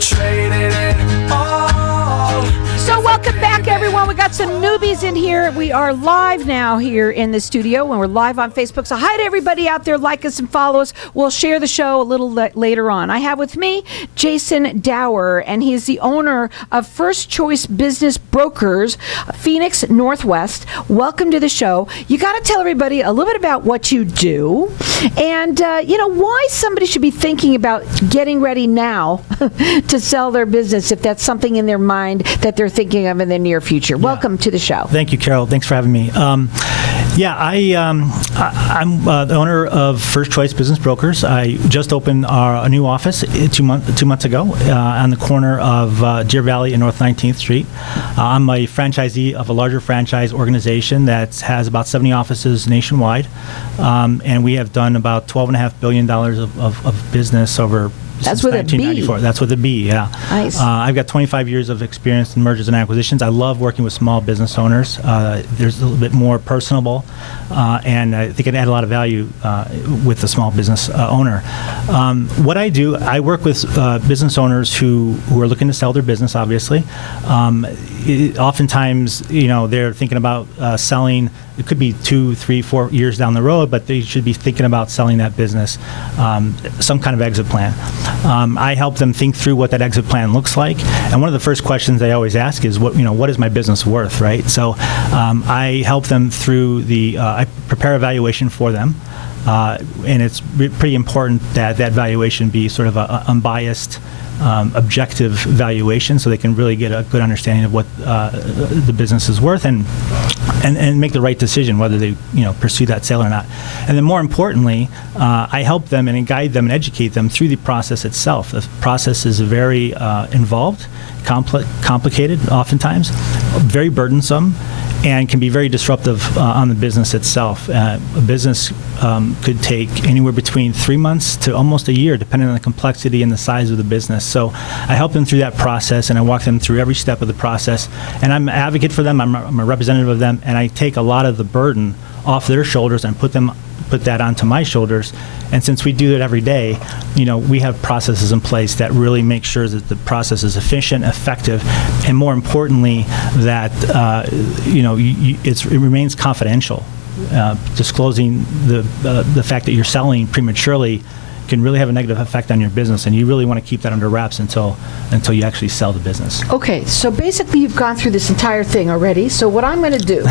Traded it all. So welcome back, everyone. We got some newbies in here. We are live now here in the studio, and we're live on Facebook. So hi to everybody out there. Like us and follow us. We'll share the show a little later on. I have with me Jason Dower, and he is the owner of First Choice Business Brokers, Phoenix Northwest. Welcome to the show. You got to tell everybody a little bit about what you do, and why somebody should be thinking about getting ready now to sell their business if that's something in their mind that they're thinking of in the near future. Welcome to the show. Thank you, Carol. Thanks for having me. I'm the owner of First Choice Business Brokers. I just opened a new office 2 months ago on the corner of Deer Valley and North 19th Street. I'm a franchisee of a larger franchise organization that has about 70 offices nationwide, and we have done about $12.5 billion of business over That's since with 1994. a B. That's with a B, yeah. Nice. I've got 25 years of experience in mergers and acquisitions. I love working with small business owners. There's a little bit more personable, and I think it add a lot of value with the small business owner. What I do, I work with business owners who are looking to sell their business, obviously. Oftentimes, they're thinking about selling. It could be 2, 3, 4 years down the road, but they should be thinking about selling that business, some kind of exit plan. I help them think through what that exit plan looks like, and one of the first questions they always ask is, what is my business worth, right? So I help them through I prepare a valuation for them, and it's pretty important that that valuation be sort of an unbiased, objective valuation, so they can really get a good understanding of what the business is worth and make the right decision whether they pursue that sale or not. And then more importantly, I help them and guide them and educate them through the process itself. The process is very involved, complicated, oftentimes, very burdensome, and can be very disruptive on the business itself. A business could take anywhere between 3 months to almost a year, depending on the complexity and the size of the business. So I help them through that process, and I walk them through every step of the process. And I'm an advocate for them. I'm a representative of them, and I take a lot of the burden off their shoulders and put that onto my shoulders. And since we do it every day, we have processes in place that really make sure that the process is efficient, effective, and more importantly, that it remains confidential. Disclosing the fact that you're selling prematurely can really have a negative effect on your business, and you really want to keep that under wraps until you actually sell the business. Okay, so basically you've gone through this entire thing already. So what I'm going to do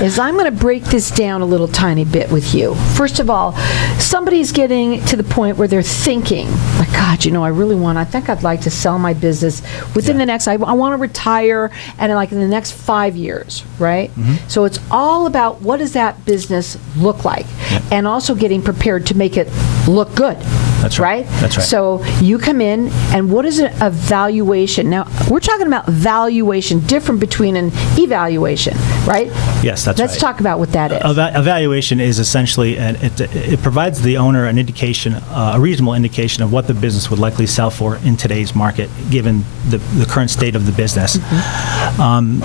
is I'm going to break this down a little tiny bit with you. First of all, somebody's getting to the point where they're thinking, like, God, I think I'd like to sell my business within the next, I want to retire, and in the next 5 years, right? Mm-hmm. So it's all about what does that business look like, and also getting prepared to make it look good. That's right. That's right. So you come in, and what is a valuation? Now, we're talking about valuation, different between an evaluation, right? Yes, that's right. Let's talk about what that is. A valuation is essentially, it provides the owner an indication, a reasonable indication of what the business would likely sell for in today's market, given the current state of the business. Mm-hmm.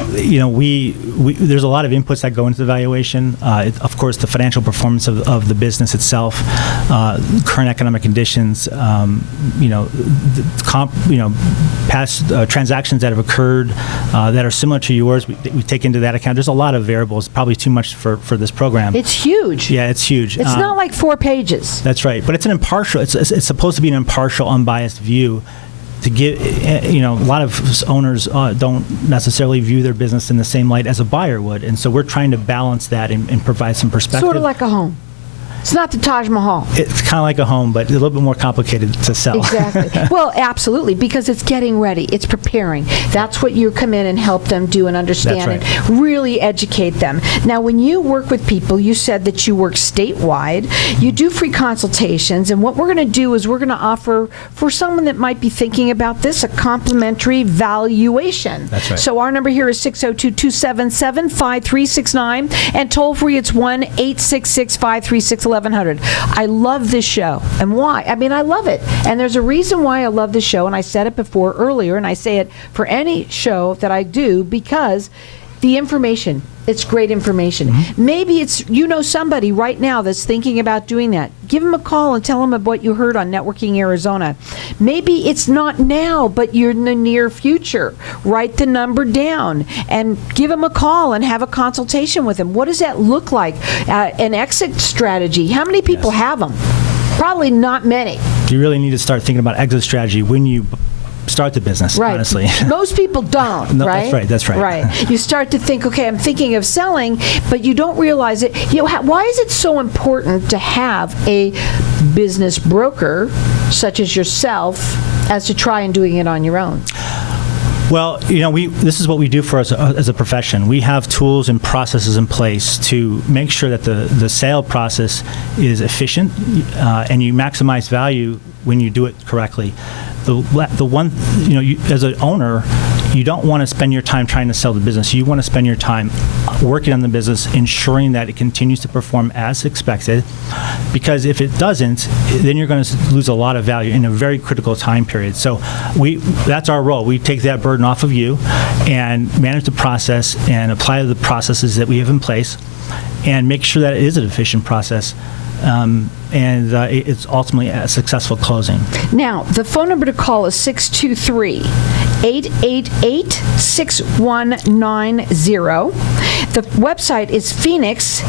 There's a lot of inputs that go into the valuation. Of course, the financial performance of the business itself, current economic conditions, past transactions that have occurred that are similar to yours, we take into that account. There's a lot of variables, probably too much for this program. It's huge. Yeah, it's huge. It's not like 4 pages. That's right, but it's an impartial. It's supposed to be an impartial, unbiased view. To give, a lot of owners don't necessarily view their business in the same light as a buyer would, and so we're trying to balance that and provide some perspective. Sort of like a home. It's not the Taj Mahal. It's kind of like a home, but a little bit more complicated to sell. Exactly. Well, absolutely, because it's getting ready. It's preparing. That's what you come in and help them do and understand and really educate them. Now, when you work with people, you said that you work statewide. You do free consultations, and what we're going to do is we're going to offer, for someone that might be thinking about this, a complimentary valuation. That's right. So our number here is 602-277-5369, and toll free it's 1-866-536-1100. I love this show. And why? I mean, I love it. And there's a reason why I love this show, and I said it before earlier, and I say it for any show that I do, because the information. It's great information. Maybe it's, somebody right now that's thinking about doing that. Give them a call and tell them about what you heard on Networking Arizona. Maybe it's not now, but you're in the near future. Write the number down and give them a call and have a consultation with them. What does that look like? An exit strategy. How many people have them? Probably not many. You really need to start thinking about exit strategy when you start the business, honestly. Most people don't, No, right? That's right. Right. You start to think, okay, I'm thinking of selling, but you don't realize it. Why is it so important to have a business broker, such as yourself, as to try and doing it on your own? Well, this is what we do for us as a profession. We have tools and processes in place to make sure that the sale process is efficient and you maximize value when you do it correctly. The one, as an owner, you don't want to spend your time trying to sell the business. You want to spend your time working on the business, ensuring that it continues to perform as expected. Because if it doesn't, then you're going to lose a lot of value in a very critical time period. So that's our role. We take that burden off of you and manage the process and apply the processes that we have in place and make sure that it is an efficient process. It's ultimately a successful closing. Now, the phone number to call is 623-888-6190. The website is Phoenix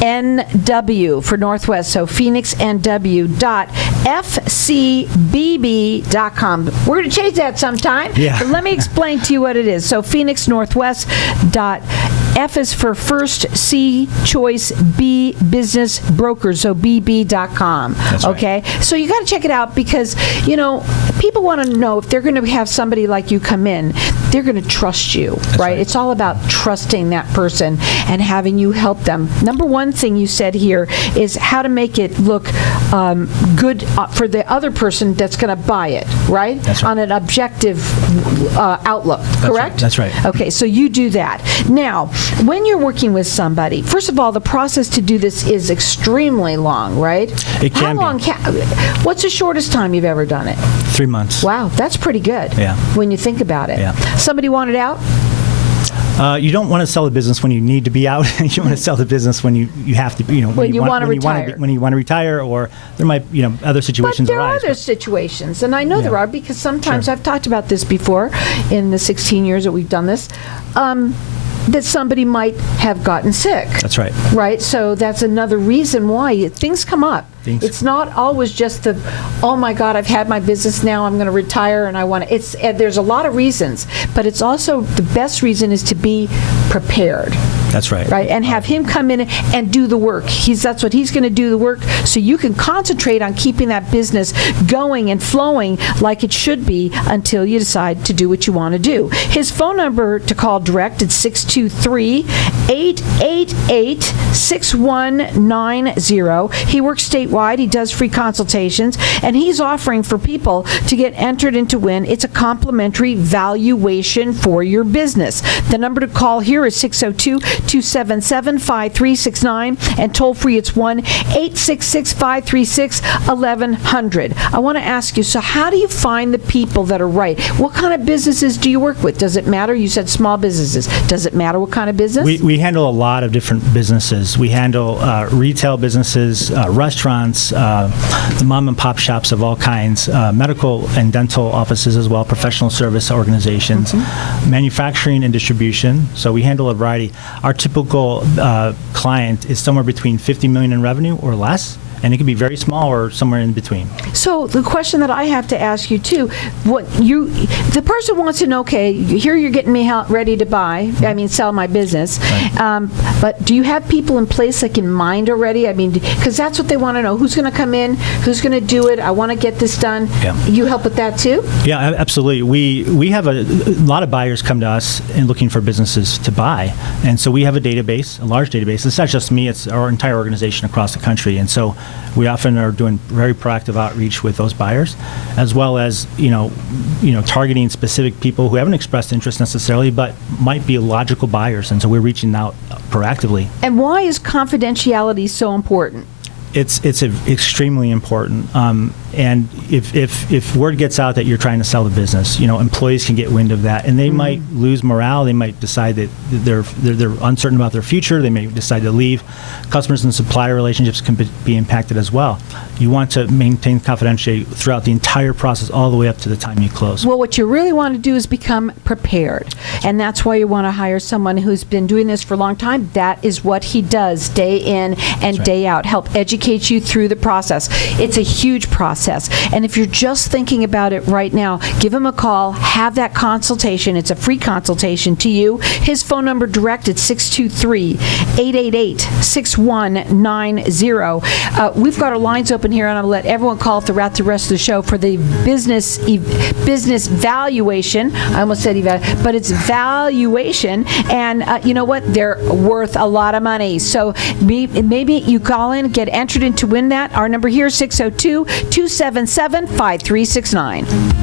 NW for Northwest, so phoenixnw.fcbb.com. We're going to change that sometime, but let me explain to you what it is. So phoenixnorthwest.F is for first, C, choice, B, business, broker, so bb.com. That's right. Okay? So you got to check it out because, people want to know if they're going to have somebody like you come in, they're going to trust you, right? It's all about trusting that person and having you help them. Number one thing you said here is how to make it look good for the other person that's going to buy it, right? That's right. On an objective outlook, correct? That's right. Okay, so you do that. Now, when you're working with somebody, first of all, the process to do this is extremely long, right? It can be. What's the shortest time you've ever done it? 3 months. Wow, that's pretty good. Yeah. When you think about it. Yeah. Somebody wanted out? You don't want to sell the business when you need to be out. You want to sell the business when you have to. When you want to retire. When you want to retire, or there might other situations But there arise. are other situations, and I know there are because sometimes Sure. I've talked about this before in the 16 years that we've done this. That somebody might have gotten sick. That's right. Right? So that's another reason why things come up. It's not always just oh my God, I've had my business now, I'm going to retire and I want to. There's a lot of reasons, but it's also the best reason is to be prepared. That's right. Right? And have him come in and do the work. That's what he's going to do the work so you can concentrate on keeping that business going and flowing like it should be until you decide to do what you want to do. His phone number to call direct is 623-888-6190. He works statewide. He does free consultations, and he's offering for people to get entered into win. It's a complimentary valuation for your business. The number to call here is 602-277-5369, and toll free it's 1-866-536-1100. I want to ask you, so how do you find the people that are right? What kind of businesses do you work with? Does it matter? You said small businesses. Does it matter what kind of business? We handle a lot of different businesses. We handle retail businesses, restaurants, the mom and pop shops of all kinds, medical and dental offices as well, professional service organizations, manufacturing and distribution. So we handle a variety. Our typical client is somewhere between 50 million in revenue or less. And it can be very small or somewhere in between. So the question that I have to ask you too, the person wants to know, okay, here you're getting me ready to sell my business. Right. But do you have people in place like in mind already? I mean, because that's what they want to know. Who's going to come in? Who's going to do it? I want to get this done. Yeah. You help with that too? Yeah, absolutely. We have a lot of buyers come to us and looking for businesses to buy. And so we have a database, a large database. It's not just me, it's our entire organization across the country. And so we often are doing very proactive outreach with those buyers, as well as targeting specific people who haven't expressed interest necessarily, but might be logical buyers, and so we're reaching out proactively. And why is confidentiality so important? It's extremely important. And if word gets out that you're trying to sell the business, employees can get wind of that, and they might lose morale. They might decide that they're uncertain about their future. They may decide to leave. Customers and supplier relationships can be impacted as well. You want to maintain confidentiality throughout the entire process, all the way up to the time you close. Well, what you really want to do is become prepared. And that's why you want to hire someone who's been doing this for a long time. That is what he does day in and day out. Help educate you through the process. It's a huge process. And if you're just thinking about it right now, give him a call, have that consultation. It's a free consultation to you. His phone number direct at 623-888-6190. We've got our lines open here, and I'll let everyone call throughout the rest of the show for the business valuation. I almost said but it's valuation. And you know what? They're worth a lot of money. So maybe you call in, get entered in to win that. Our number here is 602-277-5369.